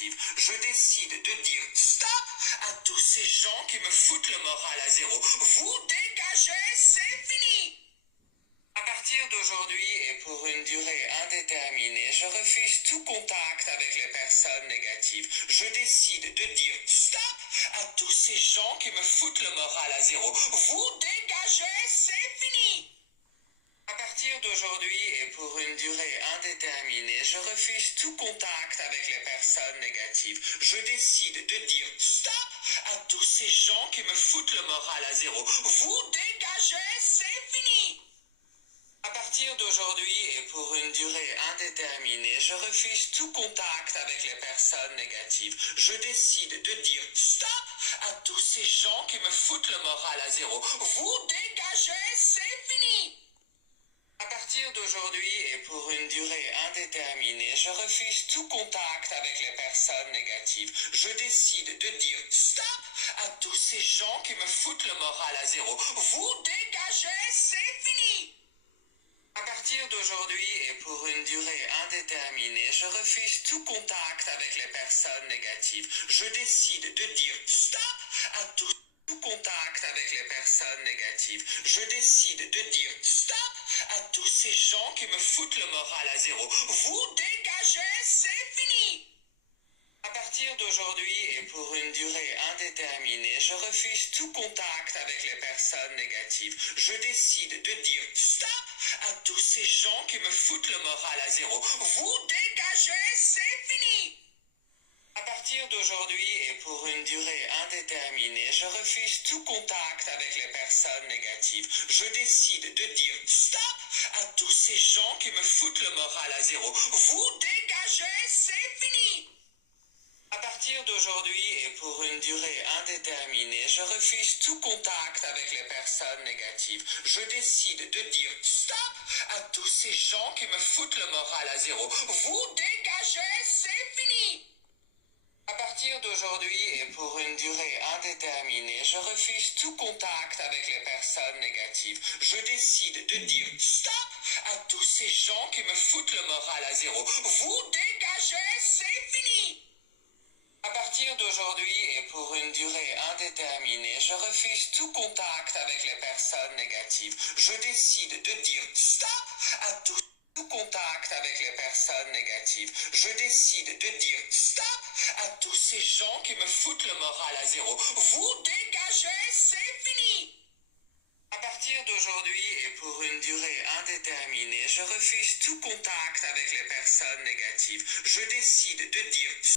négatives. Je décide de dire stop à tous ces gens qui me foutent le moral à zéro. Vous dégagez, c'est fini! À partir d'aujourd'hui et pour une durée indéterminée, je refuse tout contact avec les personnes négatives. Je décide de dire stop à tous ces gens qui me foutent le moral à zéro. Vous dégagez, c'est fini! À partir d'aujourd'hui et pour une durée indéterminée, je refuse tout contact avec les personnes négatives. Je décide de dire stop à tous ces gens qui me foutent le moral à zéro. Vous dégagez, c'est fini! À partir d'aujourd'hui et pour une durée indéterminée, je refuse tout contact avec les personnes négatives. Je décide de dire stop à tous ces gens qui me foutent le moral à zéro. Vous dégagez, c'est fini! À partir d'aujourd'hui et pour une durée indéterminée, je refuse tout contact avec les personnes négatives. Je décide de dire stop à tous ces gens qui me foutent le moral à zéro. Vous dégagez, c'est fini! À partir d'aujourd'hui et pour une durée indéterminée, je refuse tout contact avec les personnes négatives. Je décide de dire stop à tout contact avec les personnes négatives. Je décide de dire stop à tous ces gens qui me foutent le moral à zéro. Vous dégagez, c'est fini! À partir d'aujourd'hui et pour une durée indéterminée, je refuse tout contact avec les personnes négatives. Je décide de dire stop à tous ces gens qui me foutent le moral à zéro. Vous dégagez, c'est fini! À partir d'aujourd'hui et pour une durée indéterminée, je refuse tout contact avec les personnes négatives. Je décide de dire stop à tous ces gens qui me foutent le moral à zéro. Vous dégagez, c'est fini! À partir d'aujourd'hui et pour une durée indéterminée, je refuse tout contact avec les personnes négatives. Je décide de dire stop à tous ces gens qui me foutent le moral à zéro. Vous dégagez, c'est fini! À partir d'aujourd'hui et pour une durée indéterminée, je refuse tout contact avec les personnes négatives. Je décide de dire stop à tous ces gens qui me foutent le moral à zéro. Vous dégagez, c'est fini! À partir d'aujourd'hui et pour une durée indéterminée, je refuse tout contact avec les personnes négatives. Je décide de dire stop à tout contact avec les personnes négatives. Je décide de dire stop à tous ces gens qui me foutent le moral à zéro. Vous dégagez, c'est fini! À partir d'aujourd'hui et pour une durée indéterminée, je refuse tout contact avec les personnes négatives. Je décide de dire